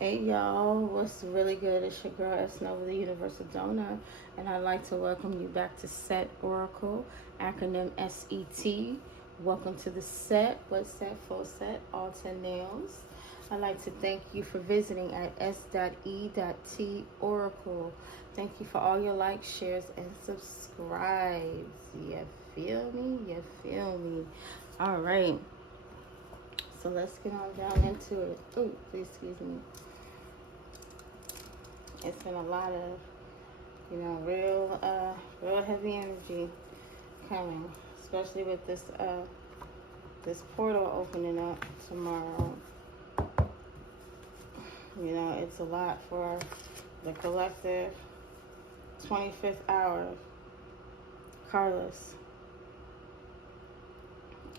Hey y'all, what's really good? It's your girl S.E.T.ORACLE, the Universal Donor, and I'd like to welcome you back to S.E.T.ORACLE, acronym SET. Welcome to the set. What's that? Full set, all 10 nails. I'd like to thank you for visiting at S.E.T.Oracle. Thank you for all your likes, shares, and subscribes. You feel me? You feel me? All right. So let's get on down into it. Ooh, please excuse me. It's been a lot of, real heavy energy coming, especially with this portal opening up tomorrow. It's a lot for the collective. 25th hour, Carlos.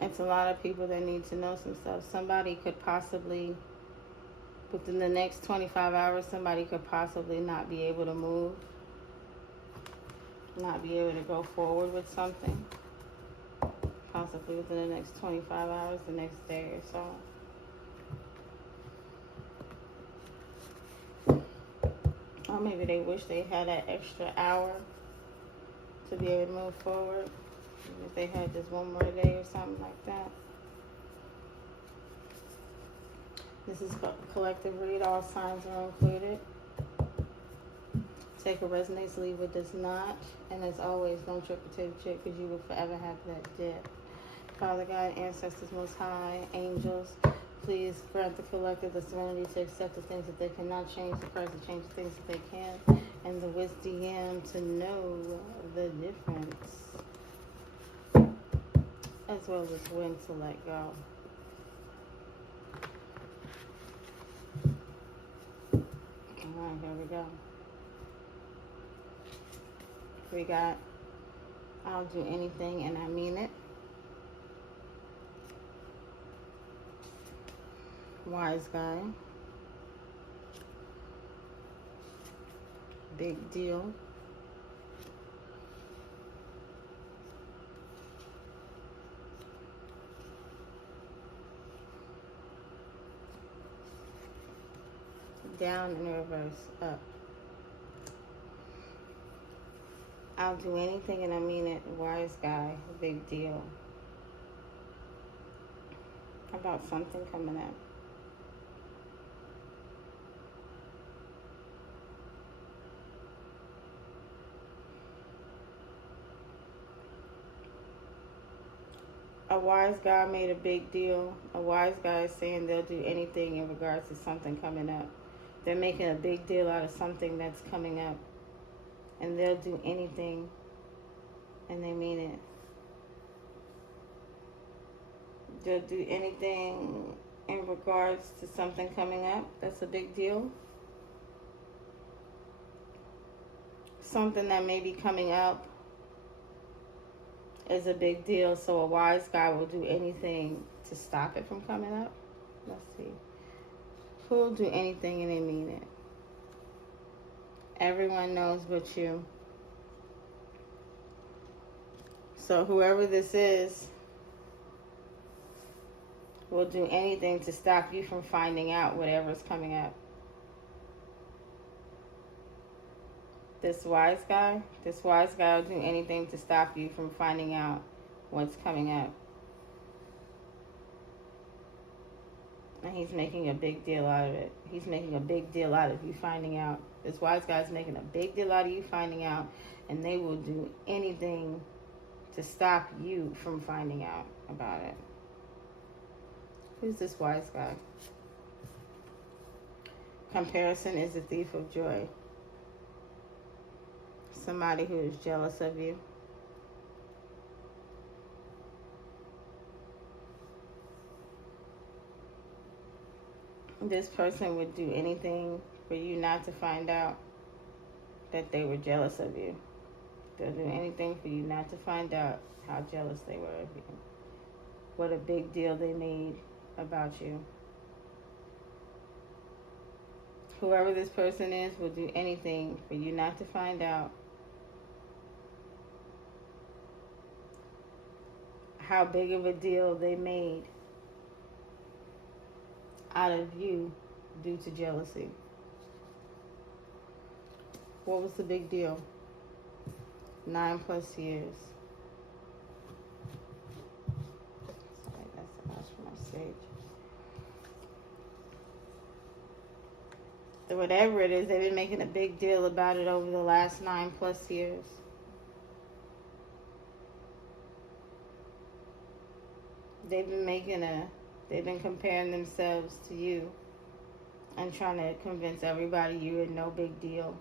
It's a lot of people that need to know some stuff. Somebody could possibly, within the next 25 hours, somebody could possibly not be able to move, not be able to go forward with something. Possibly within the next 25 hours, the next day or so. Or maybe they wish they had that extra hour to be able to move forward. If they had just one more day or something like that. This is collective read. All signs are included. Take what resonates, leave what does not. And as always, don't trip or take a chip because you will forever have that dip. Father God, ancestors most high, angels, please grant the collective the serenity to accept the things that they cannot change, the courage to change the things that they can, and the wisdom to know the difference, as well as when to let go. All right, here we go. We got, I'll do anything and I mean it. Wise guy. Big deal. Down in reverse, up. I'll do anything and I mean it. Wise guy, big deal. About something coming up. A wise guy made a big deal. A wise guy is saying they'll do anything in regards to something coming up. They're making a big deal out of something that's coming up. And they'll do anything. And they mean it. They'll do anything in regards to something coming up. That's a big deal. Something that may be coming up is a big deal. So a wise guy will do anything to stop it from coming up. Let's see. Who'll do anything and they mean it? Everyone knows but you. So whoever this is will do anything to stop you from finding out whatever's coming up. This wise guy will do anything to stop you from finding out what's coming up. And he's making a big deal out of it. He's making a big deal out of you finding out. This wise guy's making a big deal out of you finding out, and they will do anything to stop you from finding out about it. Who's this wise guy? Comparison is the thief of joy. Somebody who is jealous of you. This person would do anything for you not to find out that they were jealous of you. They'll do anything for you not to find out how jealous they were of you. What a big deal they made about you. Whoever this person is will do anything for you not to find out how big of a deal they made out of you due to jealousy. What was the big deal? 9+ years. Sorry, that's the last for my sage. So whatever it is, they've been making a big deal about it over the last 9+ years. They've been comparing themselves to you and trying to convince everybody you're no big deal.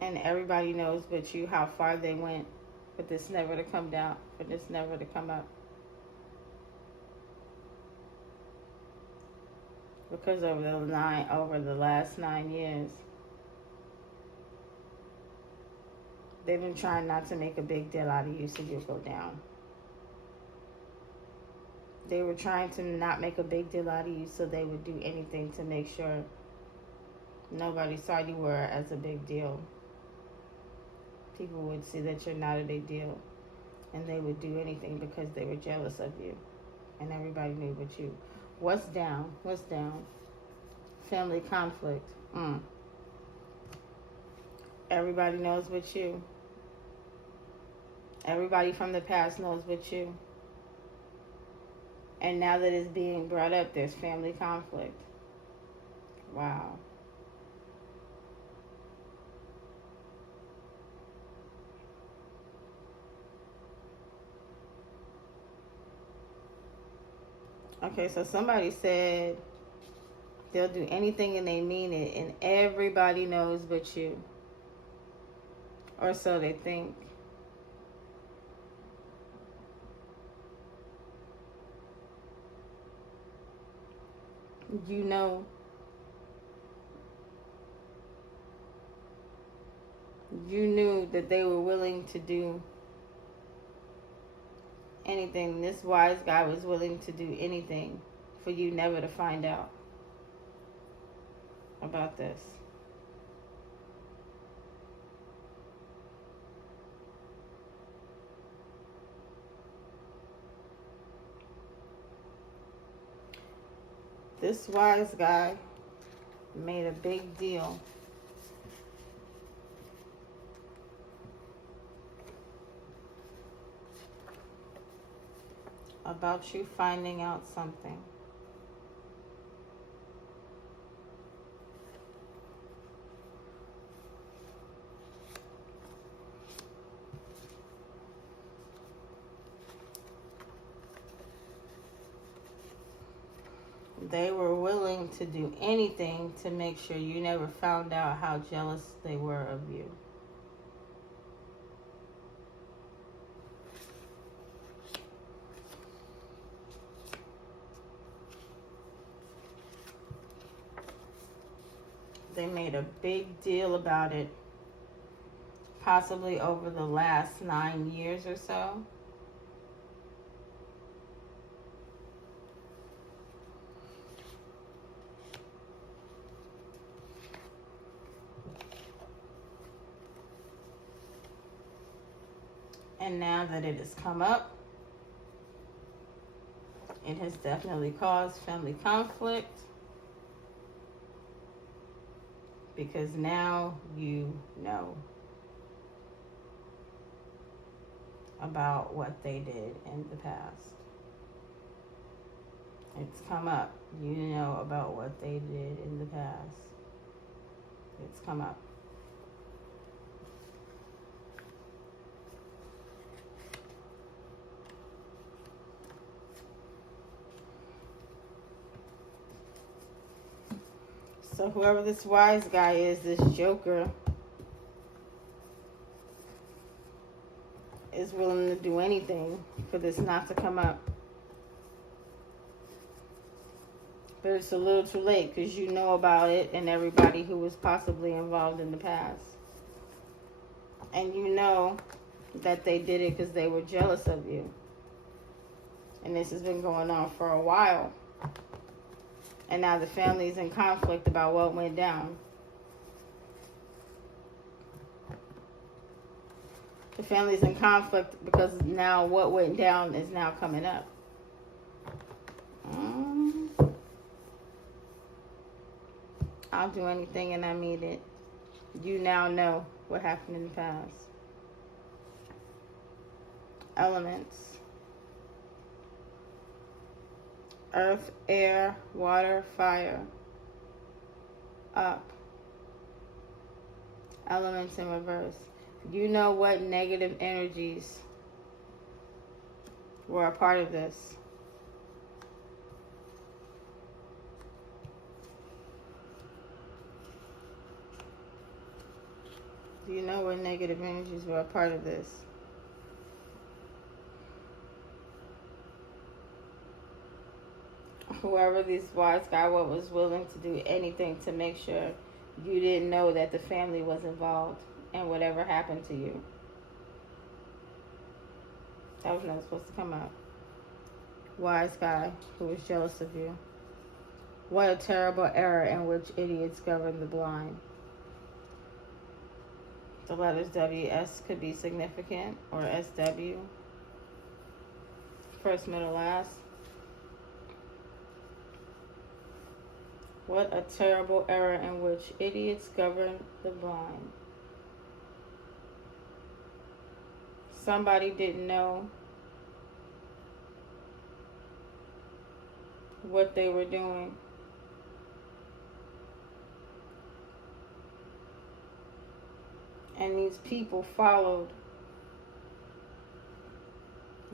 And everybody knows but you how far they went for this never to come down, for this never to come up. Because over the last 9 years, they've been trying not to make a big deal out of you so you'll go down. They were trying to not make a big deal out of you so they would do anything to make sure nobody saw you were as a big deal. People would see that you're not a big deal, and they would do anything because they were jealous of you, and everybody knew but you. What's down? What's down? Family conflict. Everybody knows but you. Everybody from the past knows but you. And now that it's being brought up, there's family conflict. Wow. Okay, so somebody said they'll do anything and they mean it, and everybody knows but you. Or so they think. You know. You knew that they were willing to do anything. This wise guy was willing to do anything for you never to find out about this. This wise guy made a big deal about you finding out something. They were willing to do anything to make sure you never found out how jealous they were of you. They made a big deal about it, possibly over the last 9 years or so. And now that it has come up, it has definitely caused family conflict. Because now you know about what they did in the past. It's come up. You know about what they did in the past. It's come up. So whoever this wise guy is, this joker, is willing to do anything for this not to come up. But it's a little too late because you know about it and everybody who was possibly involved in the past. And you know that they did it because they were jealous of you. And this has been going on for a while. And now the family's in conflict about what went down. The family's in conflict because now what went down is now coming up. I'll do anything and I mean it. You now know what happened in the past. Elements. Earth, air, water, fire. Up. Elements in reverse. You know what negative energies were a part of this. Do you know what negative energies were a part of this? Whoever this wise guy was willing to do anything to make sure you didn't know that the family was involved in whatever happened to you. That was not supposed to come out. Wise guy who was jealous of you. What a terrible error in which idiots govern the blind. The letters W-S could be significant, or S-W. First, middle, last. What a terrible error in which idiots govern the blind. Somebody didn't know what they were doing. And these people followed.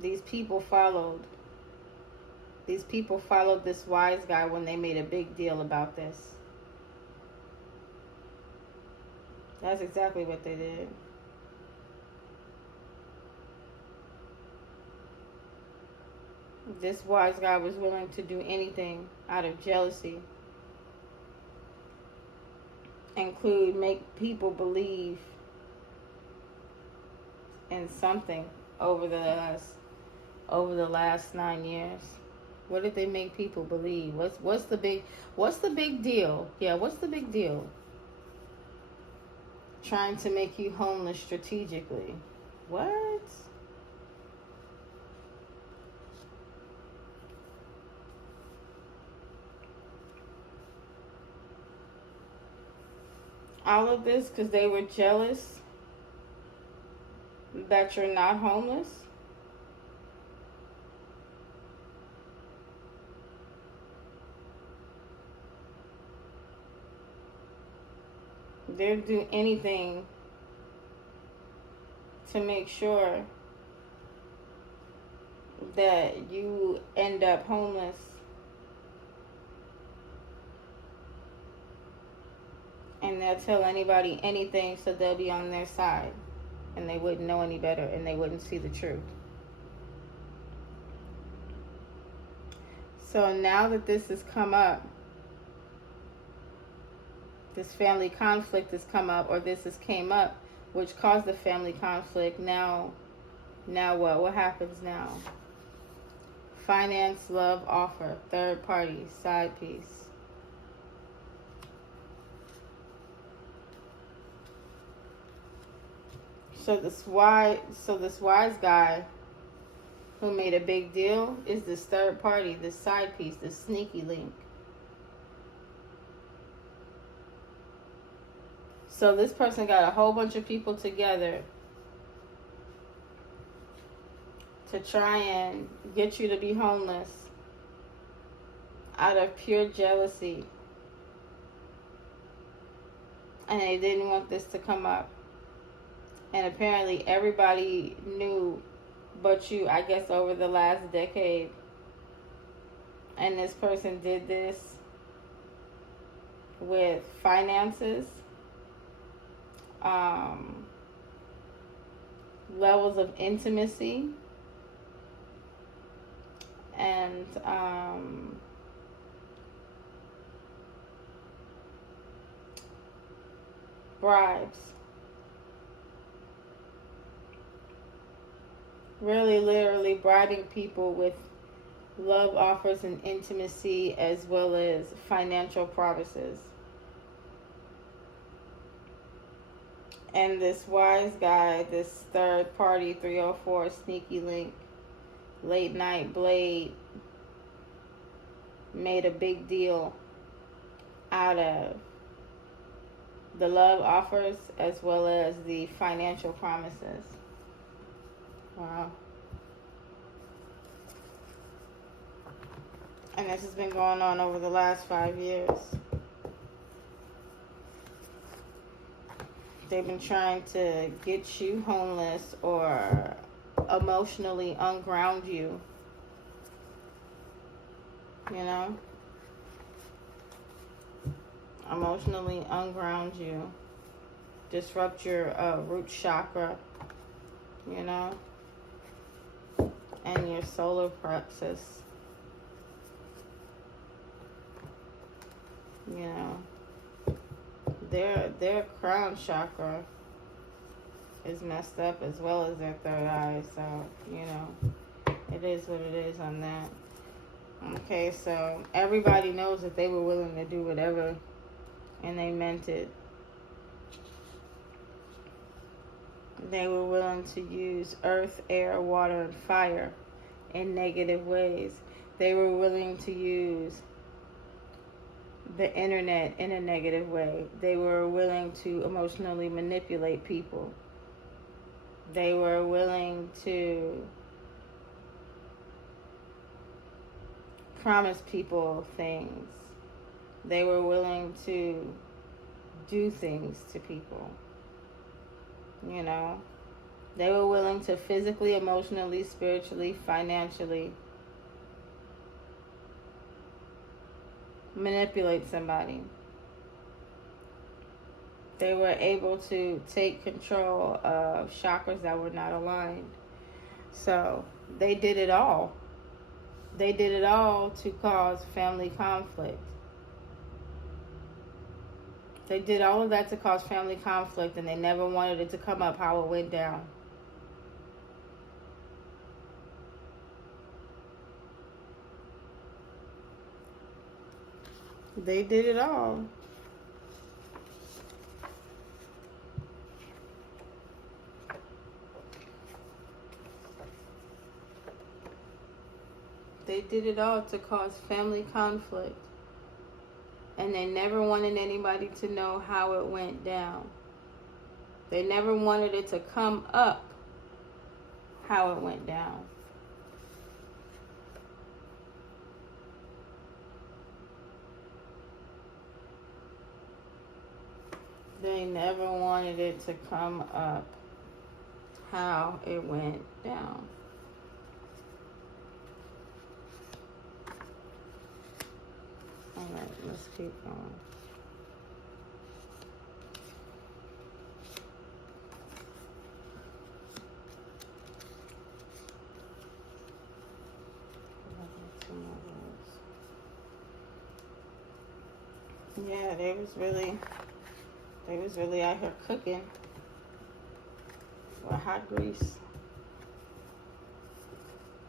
These people followed this wise guy when they made a big deal about this. That's exactly what they did. This wise guy was willing to do anything out of jealousy. Include make people believe in something over the last 9 years. What did they make people believe? What's the big deal? Yeah, what's the big deal? Trying to make you homeless strategically. What? All of this because they were jealous that you're not homeless. They'll do anything to make sure that you end up homeless. And they'll tell anybody anything so they'll be on their side. And they wouldn't know any better and they wouldn't see the truth. So now that this has come up, this family conflict has come up, or this has came up, which caused the family conflict. Now what? What happens now? Finance, love, offer, third party, side piece. So this wise guy who made a big deal is this third party, this side piece, this sneaky link. So this person got a whole bunch of people together to try and get you to be homeless out of pure jealousy. And they didn't want this to come up. And apparently everybody knew but you, I guess, over the last decade. And this person did this with finances, levels of intimacy, and bribes. Really, literally bribing people with love offers and intimacy as well as financial promises. And this wise guy, this third party, 304, sneaky link, late night blade, made a big deal out of the love offers as well as the financial promises. Wow. And this has been going on over the last 5 years. They've been trying to get you homeless or emotionally unground you. You know? Emotionally unground you. Disrupt your root chakra. You know? And your solar plexus. You know? Their crown chakra is messed up as well as their third eye. So, you know, it is what it is on that. Okay, so everybody knows that they were willing to do whatever, and they meant it. They were willing to use earth, air, water, and fire in negative ways. They were willing to use the internet in a negative way. They were willing to emotionally manipulate people. They were willing to promise people things. They were willing to do things to people. You know, they were willing to physically, emotionally, spiritually, financially manipulate somebody. They were able to take control of chakras that were not aligned. So they did it all. They did it all to cause family conflict. They did all of that to cause family conflict, and they never wanted it to come up how it went down. They did it all. They did it all to cause family conflict. And they never wanted anybody to know how it went down. They never wanted it to come up how it went down. They never wanted it to come up how it went down. All right, let's keep going. Yeah, they was really out here cooking with hot grease.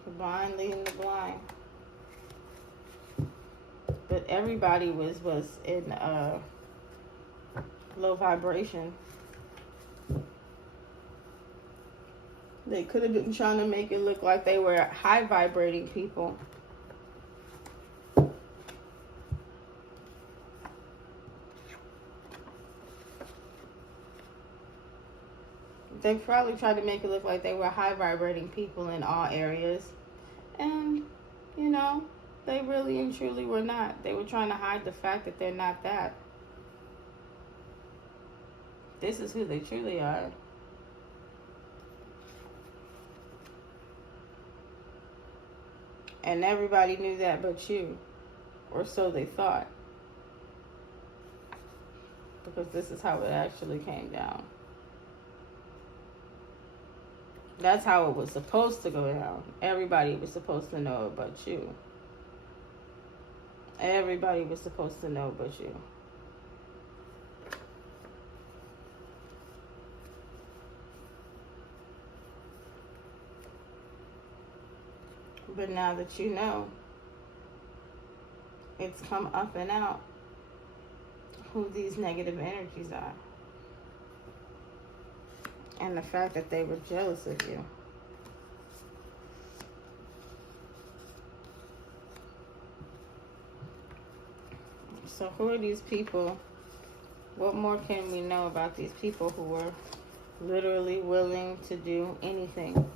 The blind leading the blind. But everybody was in low vibration. They could have been trying to make it look like they were high vibrating people. They probably tried to make it look like they were high vibrating people in all areas. And, you know, they really and truly were not. They were trying to hide the fact that they're not that. This is who they truly are. And everybody knew that but you. Or so they thought. Because this is how it actually came down. That's how it was supposed to go down. Everybody was supposed to know it but you. Everybody was supposed to know but you. But now that you know, it's come up and out who these negative energies are. And the fact that they were jealous of you. So who are these people? What more can we know about these people who were literally willing to do anything?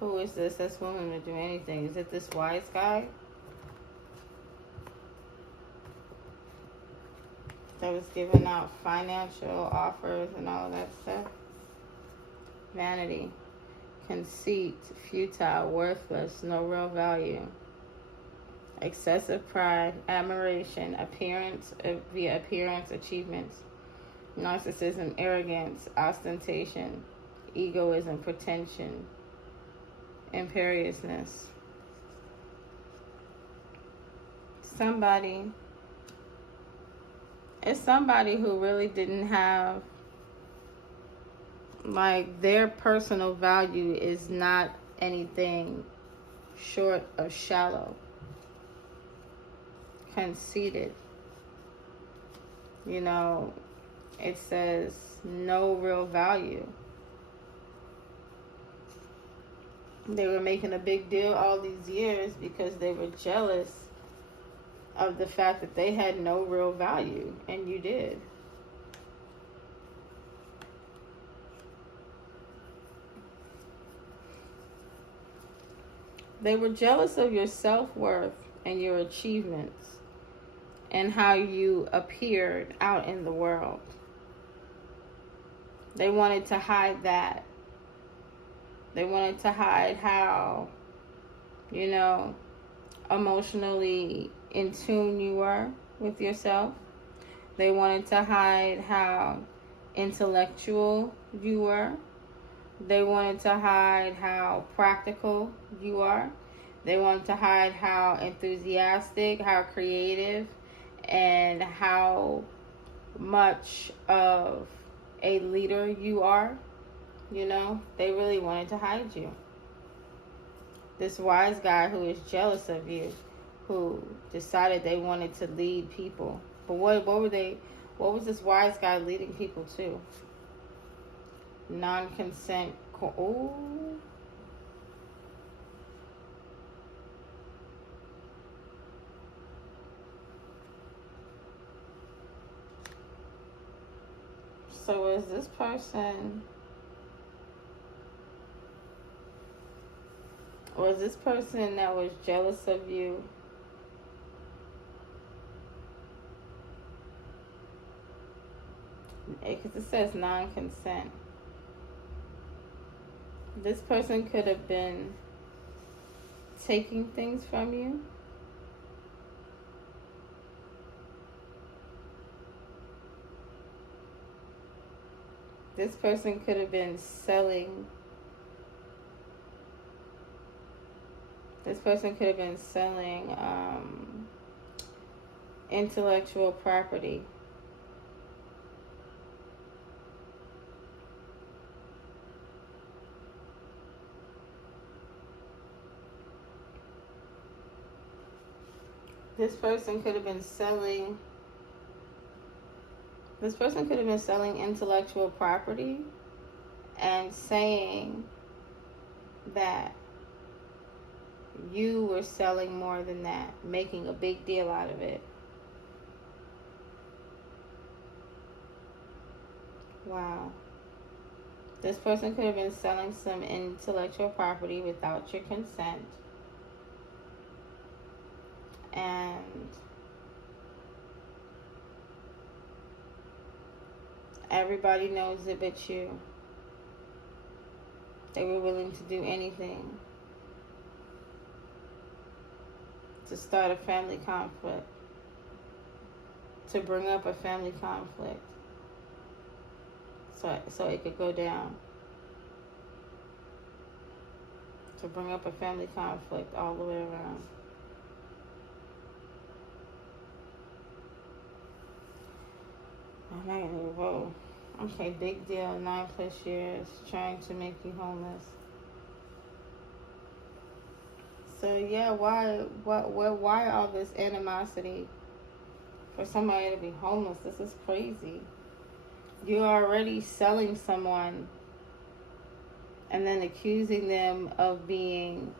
Who is this that's willing to do anything? Is it this wise guy that was giving out financial offers and all that stuff? Vanity, conceit, futile, worthless, no real value. Excessive pride, admiration, appearance, via appearance, achievements. Narcissism, arrogance, ostentation, egoism, pretension, imperiousness. It's somebody who really didn't have, like, their personal value is not anything short of shallow. Conceited. You know, it says no real value. They were making a big deal all these years because they were jealous of the fact that they had no real value, and you did. They were jealous of your self-worth and your achievements and how you appeared out in the world. They wanted to hide that. They wanted to hide how, you know, emotionally in tune you were with yourself. They wanted to hide how intellectual you were. They wanted to hide how practical you are. They wanted to hide how enthusiastic, how creative, and how much of a leader you are. You know, they really wanted to hide you. This wise guy who is jealous of you, who decided they wanted to lead people. But what was this wise guy leading people to? Non-consent. Oh. So is this person, was this person that was jealous of you because it says non-consent. This person could have been taking things from you. This person could have been selling. This person could have been selling intellectual property. This person could have been selling intellectual property and saying that you were selling more than that, making a big deal out of it. Wow. This person could have been selling some intellectual property without your consent. And everybody knows it but you. They were willing to do anything to start a family conflict, to bring up a family conflict, so it could go down, to bring up a family conflict all the way around. Whoa. Okay, big deal, 9+ years, trying to make you homeless. So yeah, why all this animosity for somebody to be homeless? This is crazy. You're already selling someone and then accusing them of being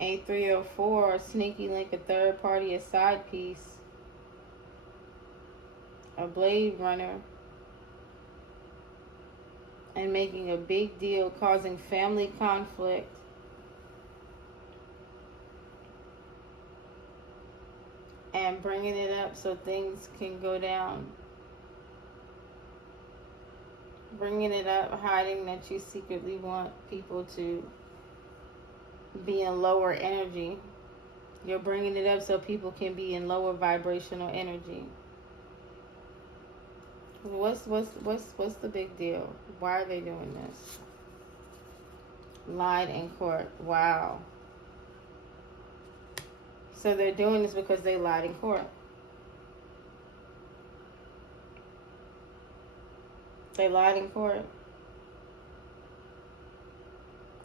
a 304, a sneaky link, a third party, a side piece, a blade runner, and making a big deal, causing family conflict, and bringing it up so things can go down. Bringing it up, hiding that you secretly want people to be in lower energy. You're bringing it up so people can be in lower vibrational energy. What's the big deal? Why are they doing this? Lied in court. Wow. So they're doing this because they lied in court. They lied in court.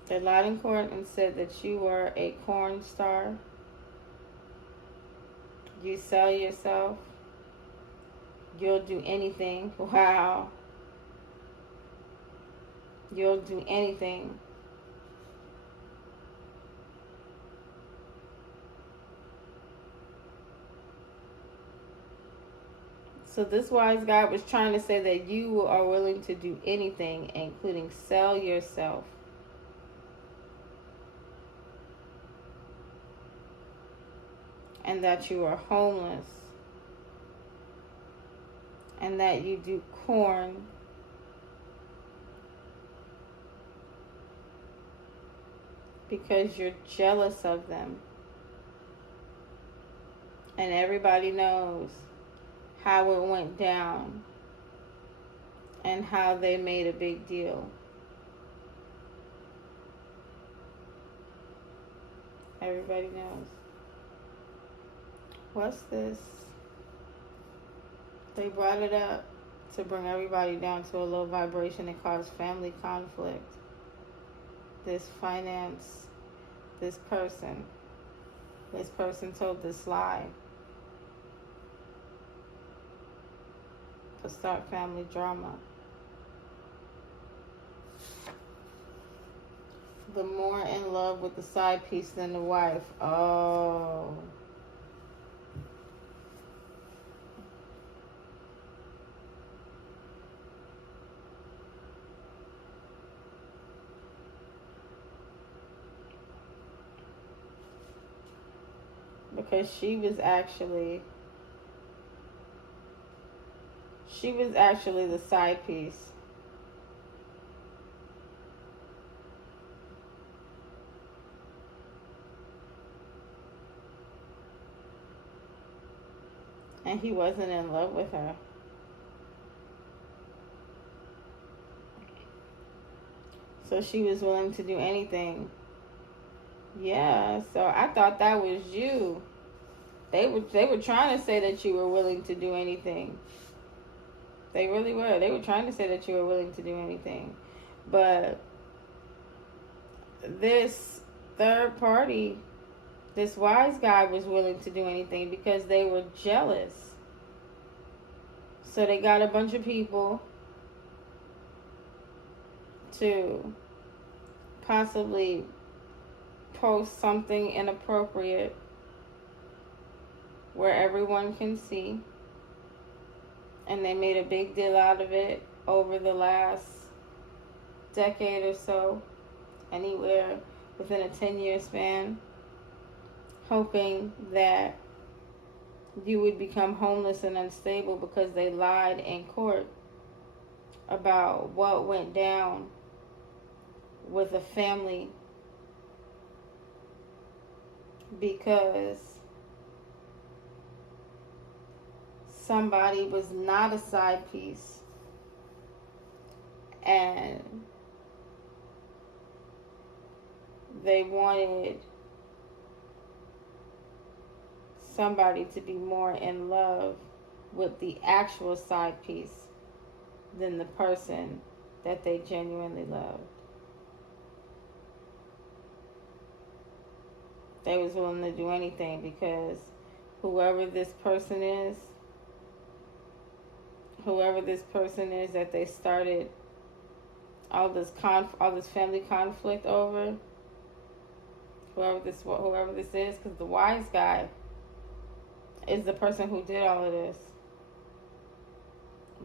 They lied in court and said that you were a porn star. You sell yourself. You'll do anything. Wow. You'll do anything. So this wise guy was trying to say that you are willing to do anything, including sell yourself. And that you are homeless. And that you do corn. Because you're jealous of them. And everybody knows how it went down and how they made a big deal. Everybody knows. What's this? They brought it up to bring everybody down to a low vibration and cause family conflict. This finance, this person told this lie to start family drama. The more in love with the side piece than the wife. Oh. Because she was actually the side piece. And he wasn't in love with her. So she was willing to do anything. Yeah, so I thought that was you. They were trying to say that you were willing to do anything. They really were. They were trying to say that you were willing to do anything. But this third party, this wise guy was willing to do anything because they were jealous. So they got a bunch of people to possibly post something inappropriate where everyone can see, and they made a big deal out of it over the last decade or so, anywhere within a 10-year span, hoping that you would become homeless and unstable because they lied in court about what went down with a family because somebody was not a side piece and they wanted somebody to be more in love with the actual side piece than the person that they genuinely loved. They was willing to do anything because whoever this person is that they started all this family conflict over whoever this is, because the wise guy is the person who did all of this.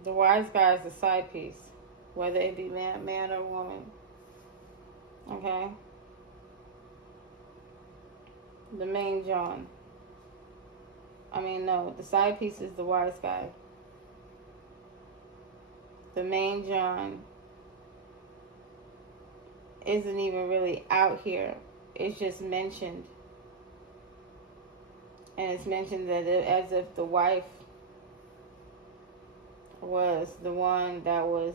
The wise guy is the side piece, whether it be man or woman. Okay? The main John. The side piece is the wise guy. The main John isn't even really out here. It's just mentioned. And it's mentioned that as if the wife was the one that was,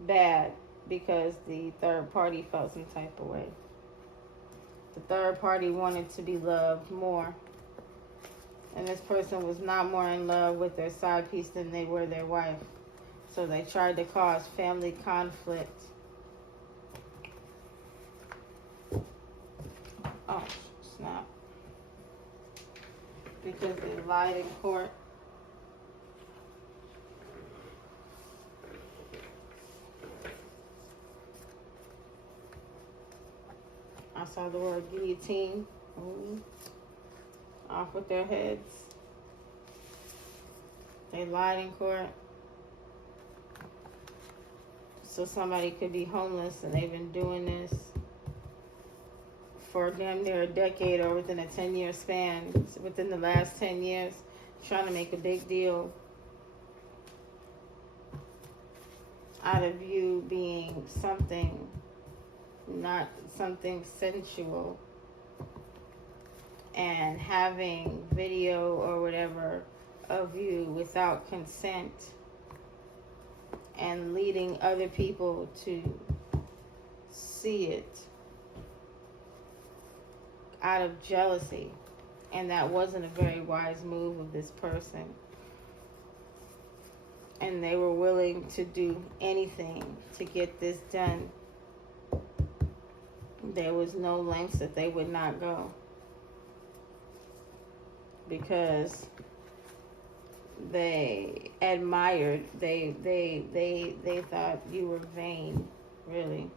bad because the third party felt some type of way. The third party wanted to be loved more. And this person was not more in love with their side piece than they were their wife. So they tried to cause family conflict. Oh, snap. Because they lied in court. I saw the word guillotine. Ooh. Off with their heads. They lied in court. So somebody could be homeless and they've been doing this for damn near a decade or within a 10-year span, within the last 10 years, trying to make a big deal out of you being something, not something sensual, and having video or whatever of you without consent and leading other people to see it out of jealousy. And that wasn't a very wise move of this person. And they were willing to do anything to get this done. There was no lengths that they would not go. Because they admired, they thought you were vain, really.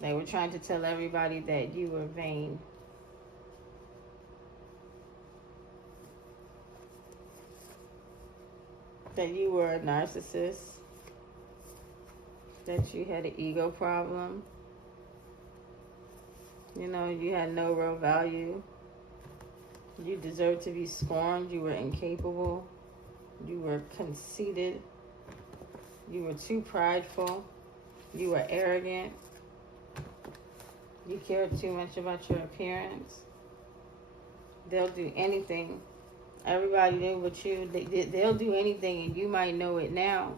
They were trying to tell everybody that you were vain. That you were a narcissist. That you had an ego problem. You had no real value. You deserved to be scorned. You were incapable. You were conceited. You were too prideful. You were arrogant. You cared too much about your appearance. They'll do anything. Everybody knew what you... They'll do anything, and you might know it now.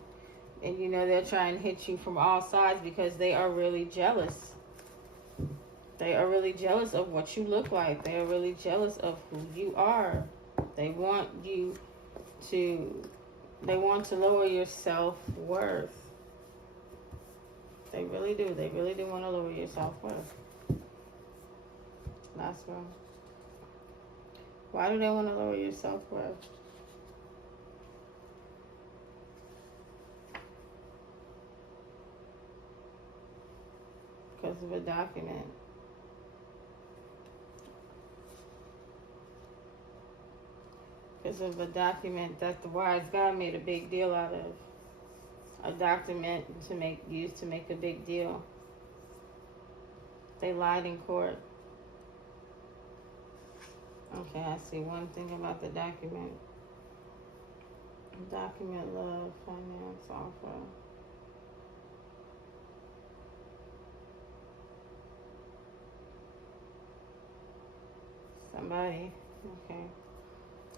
And they'll try and hit you from all sides because they are really jealous. They are really jealous of what you look like. They are really jealous of who you are. They want to lower your self-worth. They really do. They really do want to lower your self-worth. Last one. Why do they want to lower your self-worth? Because of a document. Because of a document that the wise guy made a big deal out of. A document used to make a big deal. They lied in court. Okay, I see one thing about the document. Document love, finance, offer. Somebody, okay.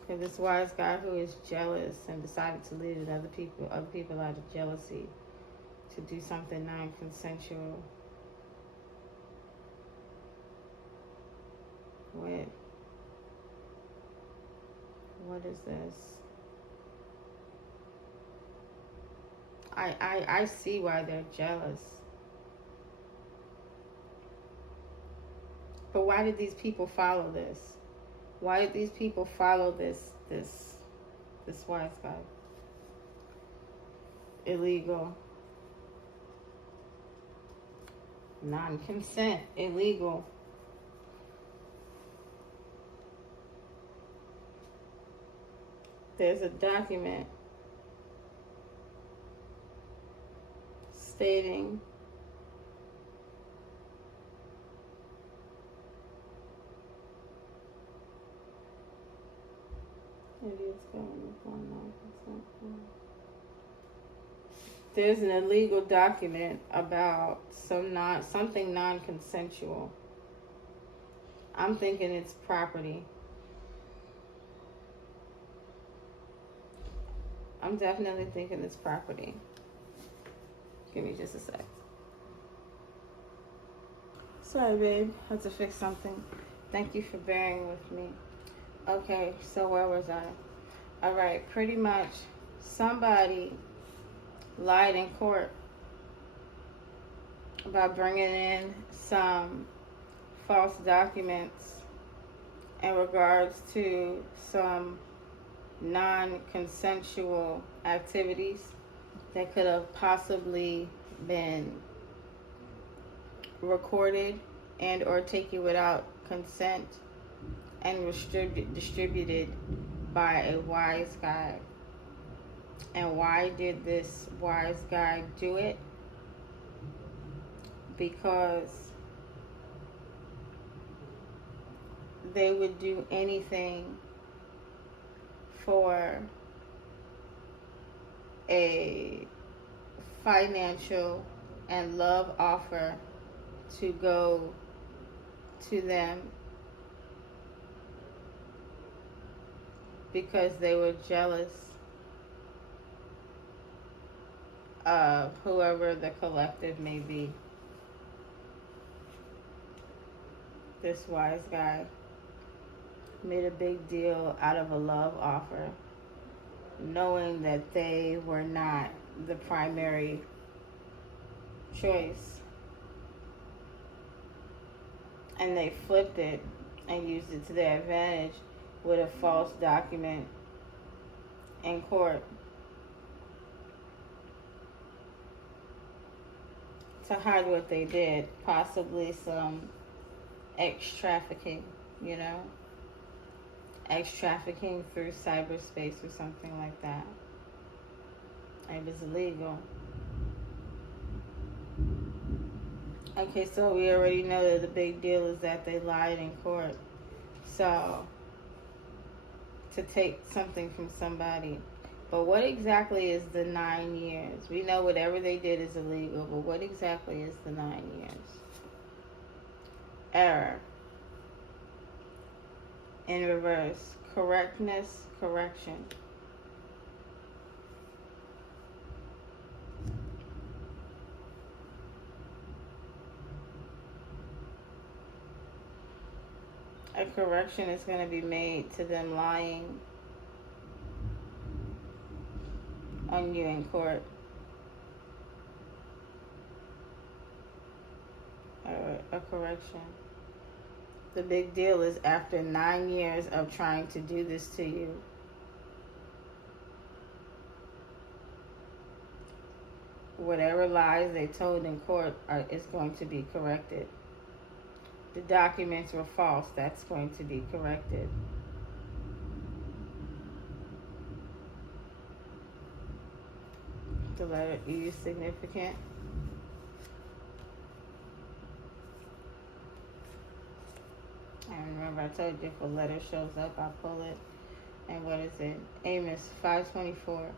Okay, this wise guy who is jealous and decided to lead other people out of jealousy to do something non-consensual. What is this? I see why they're jealous. But why did these people follow this? Why did these people follow this wise guy? illegal. Non-consent, illegal. There's a document stating maybe it's going upon non-consent. There's an illegal document about something non-consensual. I'm thinking it's property. I'm definitely thinking it's property. Give me just a sec. Sorry, babe. Had to fix something. Thank you for bearing with me. Okay, so where was I? All right, pretty much somebody lied in court about bringing in some false documents in regards to some non-consensual activities that could have possibly been recorded and or taken without consent and distributed by a wise guy. And why did this wise guy do it? Because they would do anything for a financial and love offer to go to them because they were jealous of whoever the collective may be. This wise guy made a big deal out of a love offer, knowing that they were not the primary choice. And they flipped it and used it to their advantage with a false document in court to hide what they did, possibly some ex-trafficking, ex-trafficking through cyberspace or something like that. It was illegal. Okay, so we already know that the big deal is that they lied in court. So, to take something from somebody. But what exactly is the 9 years? We know whatever they did is illegal, but what exactly is the 9 years? Error. In reverse. Correctness, correction. A correction is going to be made to them lying on you in court. A correction. The big deal is after 9 years of trying to do this to you, whatever lies they told in court is going to be corrected. The documents were false. That's going to be corrected. The letter E is significant. And remember, I told you if a letter shows up, I pull it. And what is it? Amos 5:24.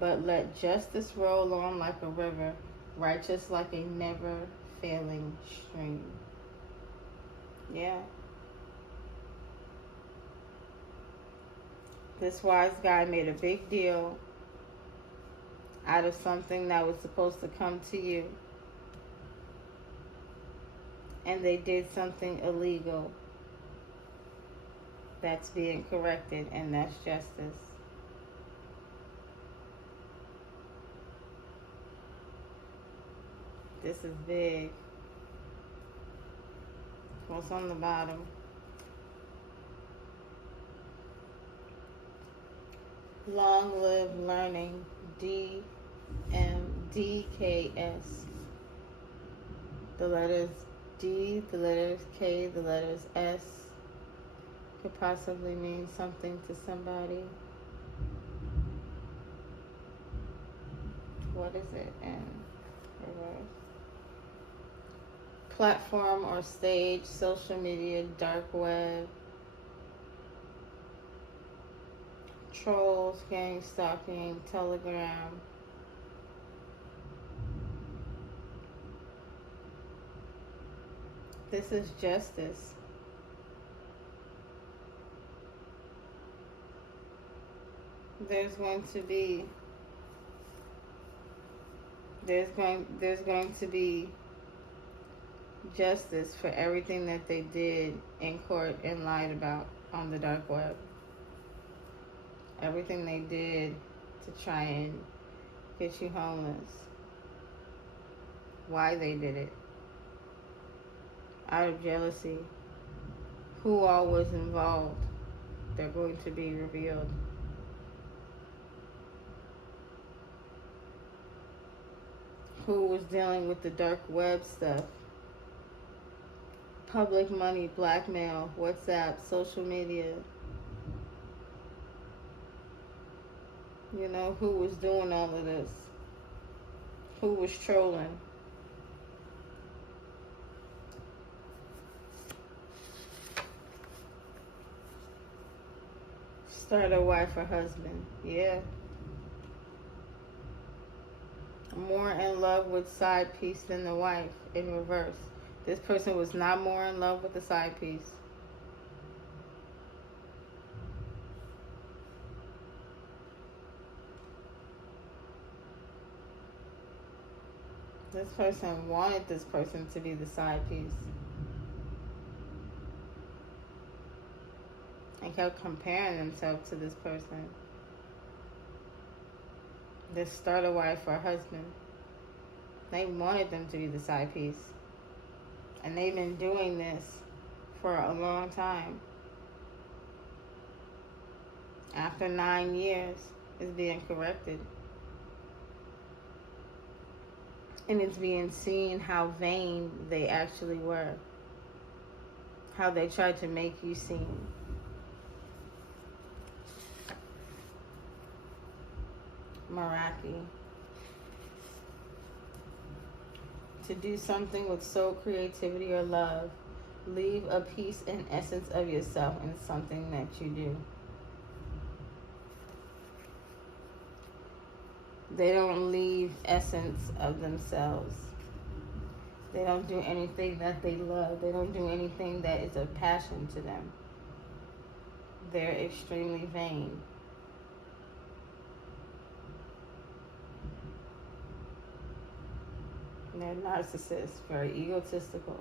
But let justice roll on like a river, righteous like a never-failing stream. Yeah. This wise guy made a big deal out of something that was supposed to come to you. And they did something illegal that's being corrected, and that's justice. This is big. What's on the bottom? Long live learning. D MDKS. The letters D, the letters K, the letters S could possibly mean something to somebody. What is it in reverse? Platform or stage, social media, dark web, trolls, gang stalking, Telegram. This is justice. There's going to be justice for everything that they did in court and lied about on the dark web. Everything they did to try and get you homeless. Why they did it. Out of jealousy. Who all was involved. They're going to be revealed. Who was dealing with the dark web stuff. Public money, blackmail, WhatsApp, social media. You know, who was doing all of this? Who was trolling? Start a wife or husband. Yeah. More in love with side piece than the wife, in reverse. This person was not more in love with the side piece. This person wanted this person to be the side piece. And kept comparing themselves to this person. This starter wife or husband. They wanted them to be the side piece. And they've been doing this for a long time. After 9 years, it's being corrected. And it's being seen how vain they actually were. How they tried to make you seem. Meraki. To do something with soul, creativity, or love, leave a piece and essence of yourself in something that you do. They don't leave essence of themselves. They don't do anything that they love. They don't do anything that is a passion to them. They're extremely vain. They're narcissists, very egotistical.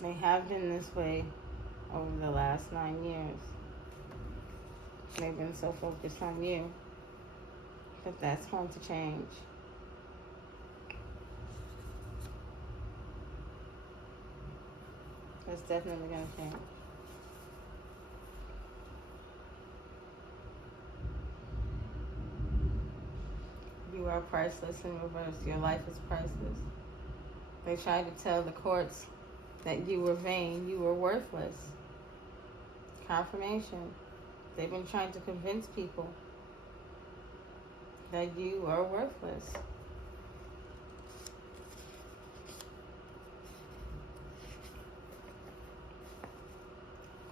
They have been this way over the last 9 years. They've been so focused on you. But that's going to change. That's definitely going to change. You are priceless in reverse. Your life is priceless. They tried to tell the courts that you were vain, you were worthless. Confirmation. They've been trying to convince people that you are worthless.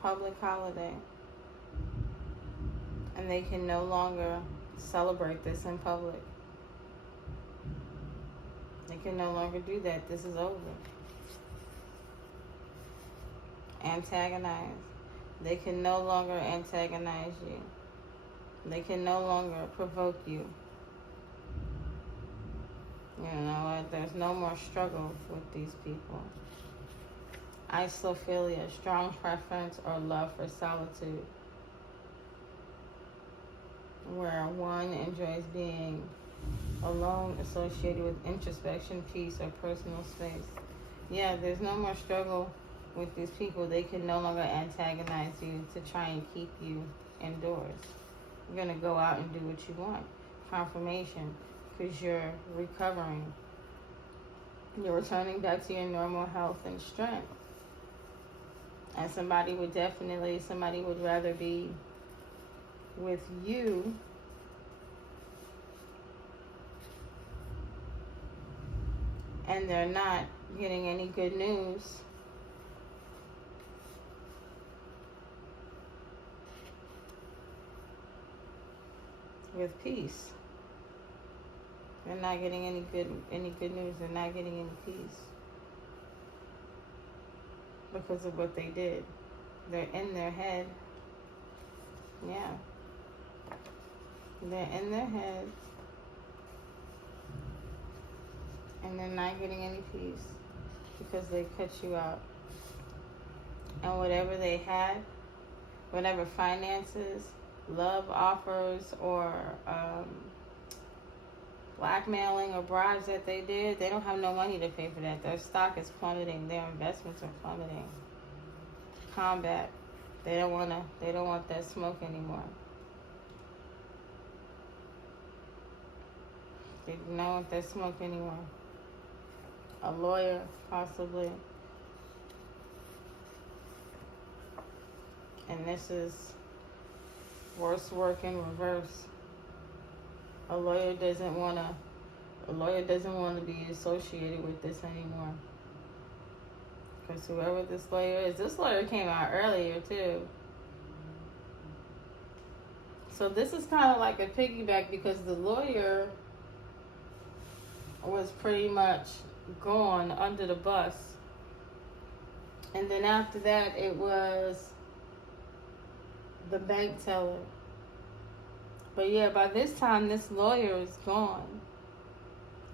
Public holiday. And they can no longer celebrate this in public. They can no longer do that. This is over. Antagonize. They can no longer antagonize you. They can no longer provoke you. You know what? There's no more struggle with these people. Isolophilia, strong preference or love for solitude. Where one enjoys being alone, associated with introspection, peace, or personal space. Yeah, there's no more struggle with these people, they can no longer antagonize you to try and keep you indoors. You're going to go out and do what you want. Confirmation, because you're recovering. You're returning back to your normal health and strength. And somebody would rather be with you and they're not getting any good news with peace. They're not getting any good news. They're not getting any peace because of what they did. They're in their head. Yeah. They're in their head. And they're not getting any peace because they cut you out. And whatever they had, whatever finances, love offers, or blackmailing or bribes that they did, they don't have no money to pay for that. Their stock is plummeting. Their investments are plummeting. Combat. They don't want that smoke anymore. They don't want that smoke anymore. A lawyer, possibly. And this is worse work in reverse. A lawyer doesn't want to be associated with this anymore. Because whoever this lawyer came out earlier too. So this is kind of like a piggyback, because the lawyer was pretty much gone under the bus. And then after that, it was the bank teller. But yeah, by this time, this lawyer is gone.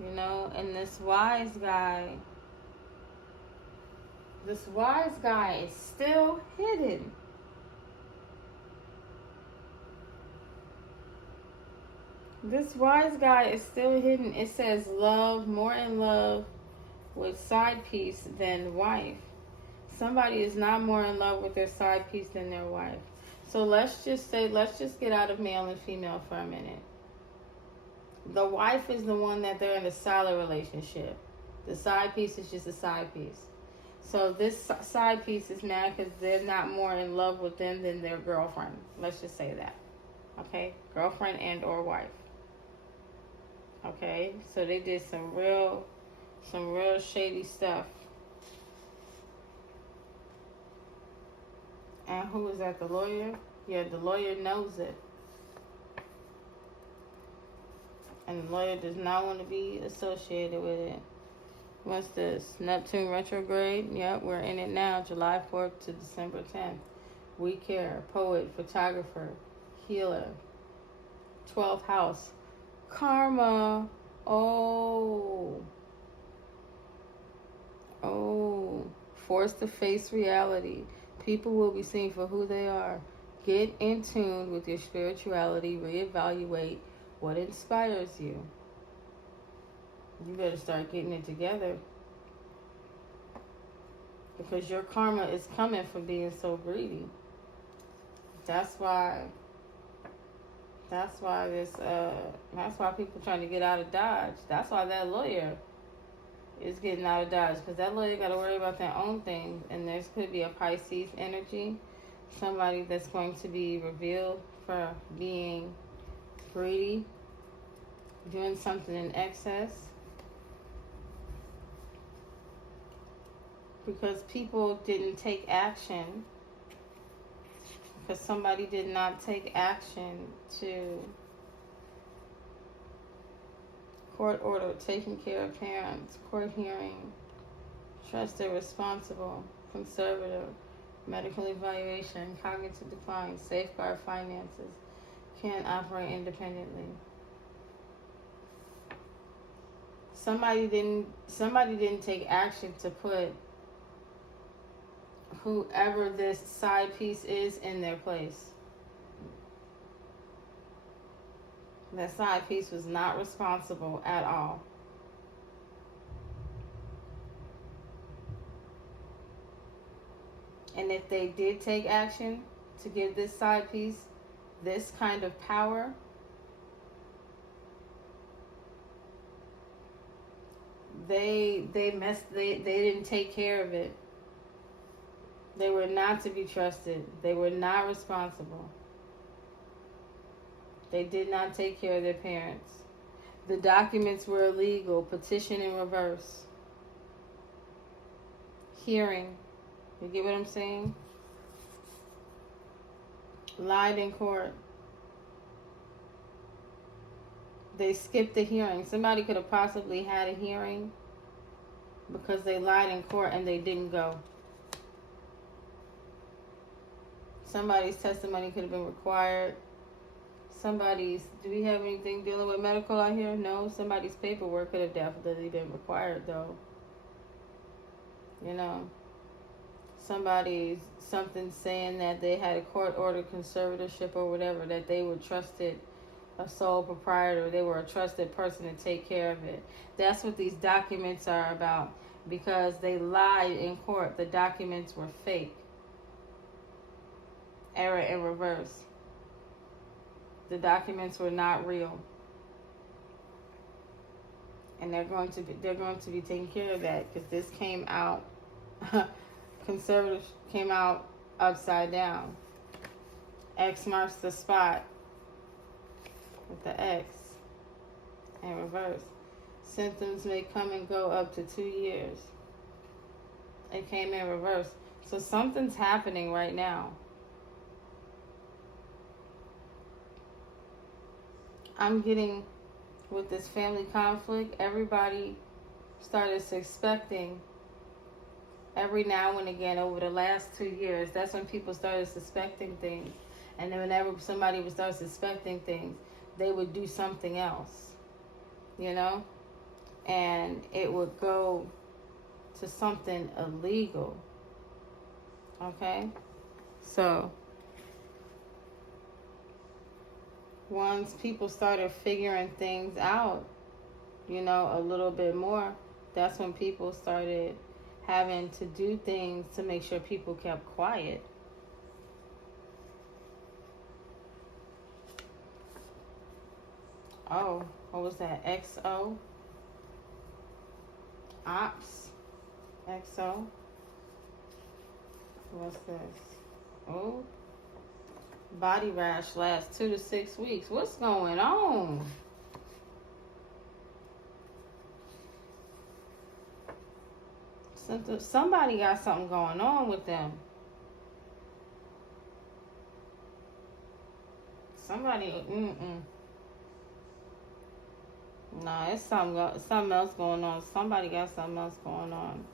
You know, and this wise guy is still hidden. This wise guy is still hidden. It says love, more in love with side piece than wife. Somebody is not more in love with their side piece than their wife. So let's just get out of male and female for a minute. The wife is the one that they're in a solid relationship. The side piece is just a side piece. So this side piece is mad because they're not more in love with them than their girlfriend. Let's just say that. Okay? Girlfriend and or wife. Okay? So they did some real shady stuff. And who was that? The lawyer? Yeah, the lawyer knows it. And the lawyer does not want to be associated with it. What's this? Neptune retrograde? Yep, we're in it now. July 4th to December 10th. We care. Poet, photographer, healer. 12th house. Karma. Oh. Forced to face reality. People will be seen for who they are. Get in tune with your spirituality. Reevaluate what inspires you. You better start getting it together. Because your karma is coming for being so greedy. That's why people trying to get out of Dodge. That's why that lawyer is getting out of Dodge, because that lawyer got to worry about their own things. And there could be a Pisces energy, somebody that's going to be revealed for being greedy, doing something in excess, because people didn't take action, because somebody did not take action to court order, taking care of parents, court hearing, trusted, responsible, conservative, medical evaluation, cognitive decline, safeguard finances, can't operate independently. Somebody didn't take action to put whoever this side piece is in their place. That side piece was not responsible at all. And if they did take action to give this side piece this kind of power, they didn't take care of it. They were not to be trusted. They were not responsible. They did not take care of their parents. The documents were illegal. Petition in reverse. Hearing. You get what I'm saying? Lied in court. They skipped the hearing. Somebody could have possibly had a hearing because they lied in court and they didn't go. Somebody's testimony could have been required. Do we have anything dealing with medical out here? No. Somebody's paperwork could have definitely been required, though. You know, something saying that they had a court-ordered conservatorship or whatever, that they were trusted, a sole proprietor, they were a trusted person to take care of it. That's what these documents are about, because they lied in court. The documents were fake. Error in reverse. The documents were not real. And they're going to be taking care of that, because this came out conservative came out upside down. X marks the spot with the X in reverse. Symptoms may come and go up to 2 years. It came in reverse. So something's happening right now. I'm getting, with this family conflict, everybody started suspecting every now and again over the last 2 years. That's when people started suspecting things. And then whenever somebody would start suspecting things, they would do something else, you know? And it would go to something illegal. Okay? So once people started figuring things out, you know, a little bit more, that's when people started having to do things to make sure people kept quiet. Oh, what was that? XO? Ops? XO? What's this? Oh, body rash lasts 2 to 6 weeks. What's going on? Somebody got something going on with them. Somebody, Nah, it's something else going on. Somebody got something else going on.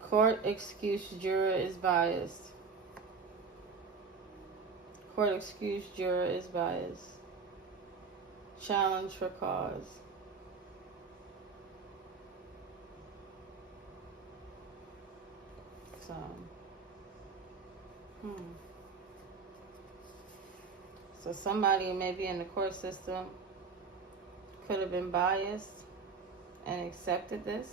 Court excuse juror is biased. Court excuse juror is biased. Challenge for cause. So, So somebody maybe in the court system could have been biased and accepted this.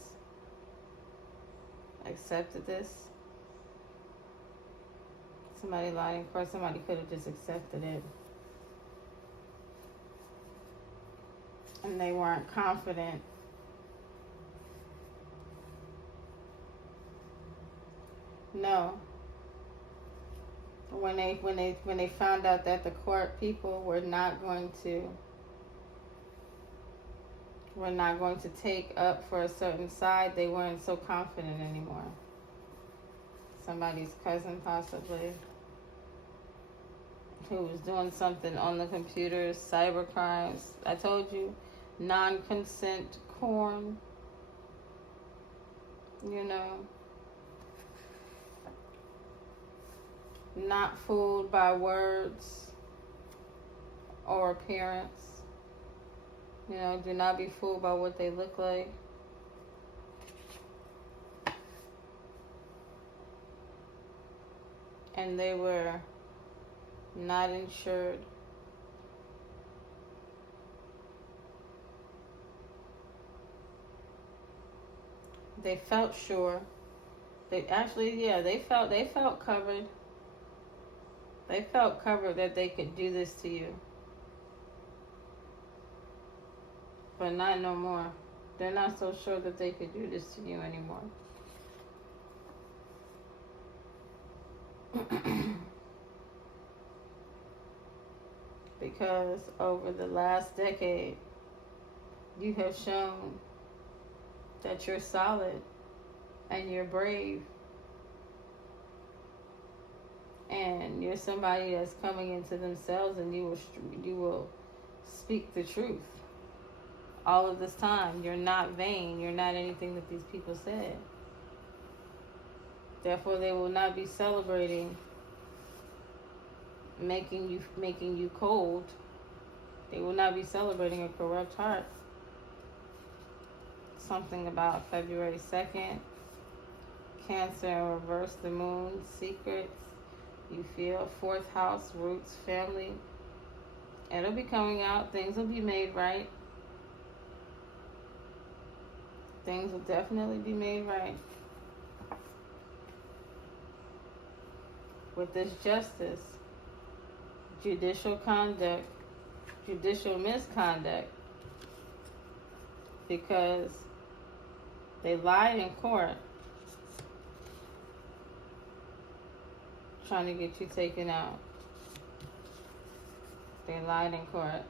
Somebody lied in court. Somebody could have just accepted it. And they weren't confident. No. When they found out that the court people were not going to take up for a certain side, they weren't so confident anymore. Somebody's cousin possibly, who was doing something on the computer, cyber crimes. I told you, non-consent corn, you know. Not fooled by words or appearance. You know, do not be fooled by what they look like. And they were not insured. They felt sure, They actually, yeah, they felt covered. They felt covered that they could do this to you. But not no more. They're not so sure that they could do this to you anymore. Because over the last decade, you have shown that you're solid and you're brave. And you're somebody that's coming into themselves, and you will speak the truth. All of this time, you're not vain. You're not anything that these people said. Therefore, they will not be celebrating making you cold. They will not be celebrating a corrupt heart. Something about February 2nd. Cancer, reverse the moon, secrets. You feel 4th house, roots, family. It'll be coming out. Things will be made right. Things will definitely be made right. With this justice, judicial conduct, judicial misconduct, because they lied in court trying to get you taken out. They lied in court.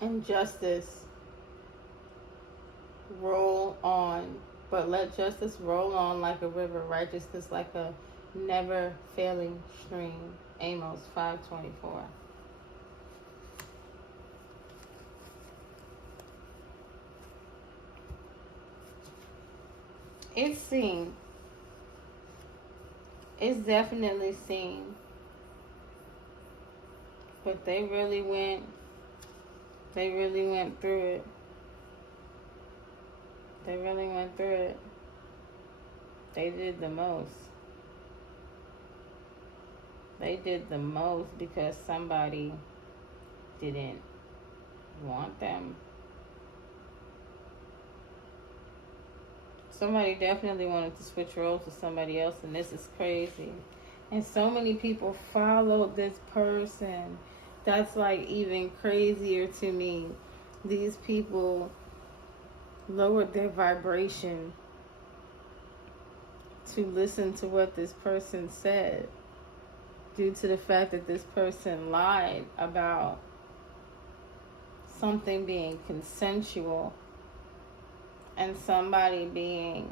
And justice roll on, but let justice roll on like a river, righteousness like a never failing stream. Amos 5:24. It's seen. It's definitely seen. But they really went through it. They really went through it. They did the most. They did the most because somebody didn't want them. Somebody definitely wanted to switch roles with somebody else, and this is crazy. And so many people followed this person. That's like even crazier to me. These people lowered their vibration to listen to what this person said, due to the fact that this person lied about something being consensual and somebody being,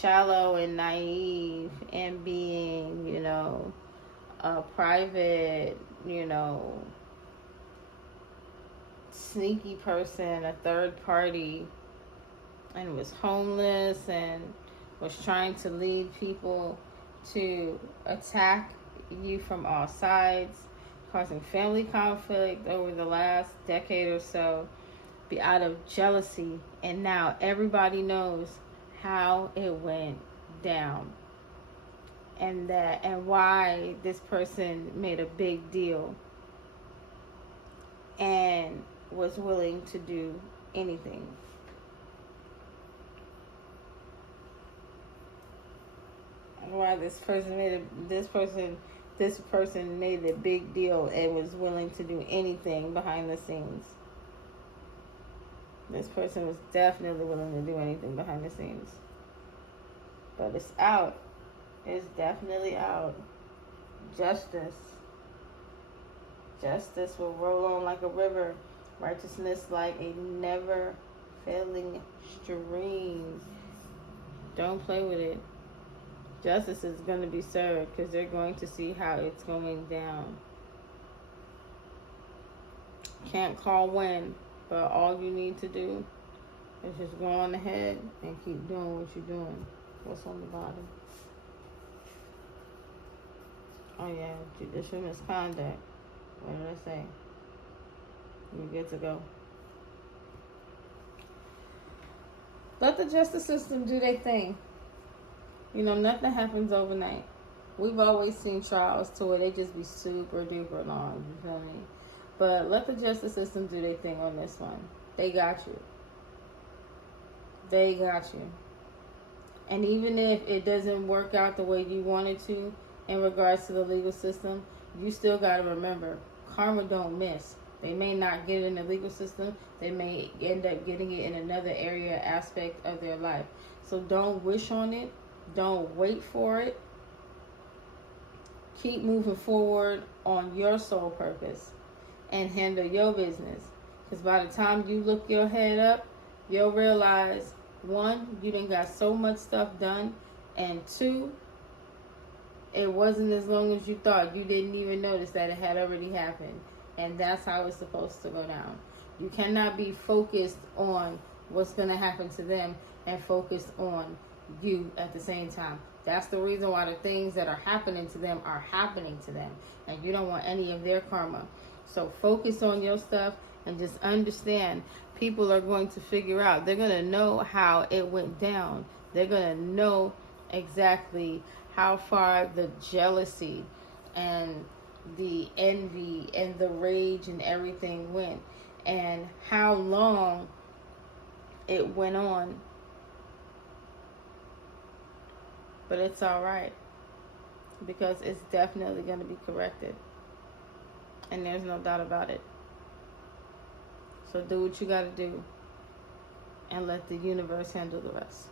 shallow and naive and being, a private, sneaky person, a third party, and was homeless and was trying to lead people to attack you from all sides, causing family conflict over the last decade or so, be out of jealousy. And now everybody knows how it went down, and why this person made a big deal and was willing to do anything. Why this person made a big deal and was willing to do anything behind the scenes. This person was definitely willing to do anything behind the scenes. But it's out. It's definitely out. Justice will roll on like a river. Righteousness like a never failing stream. Don't play with it. Justice is going to be served because they're going to see how it's going down. Can't call when, but all you need to do is just go on ahead and keep doing what you're doing. What's on the bottom? Oh yeah, judicial misconduct. What did I say? You're good to go. Let the justice system do their thing. Nothing happens overnight. We've always seen trials to where they just be super duper long, you feel me? But let the justice system do their thing on this one. They got you. They got you. And even if it doesn't work out the way you want it to in regards to the legal system, you still got to remember, karma don't miss. They may not get it in the legal system. They may end up getting it in another area, aspect of their life. So don't wish on it. Don't wait for it. Keep moving forward on your soul purpose and handle your business. Because by the time you look your head up, you'll realize, one, you done got so much stuff done, and two, it wasn't as long as you thought. You didn't even notice that it had already happened. And that's how it's supposed to go down. You cannot be focused on what's going to happen to them and focused on you at the same time. That's the reason why the things that are happening to them are happening to them. And you don't want any of their karma. So focus on your stuff and just understand, people are going to figure out. They're going to know how it went down. They're going to know exactly how far the jealousy and the envy and the rage and everything went, and how long it went on. But it's all right, because it's definitely going to be corrected, and there's no doubt about it. So do what you got to do and let the universe handle the rest.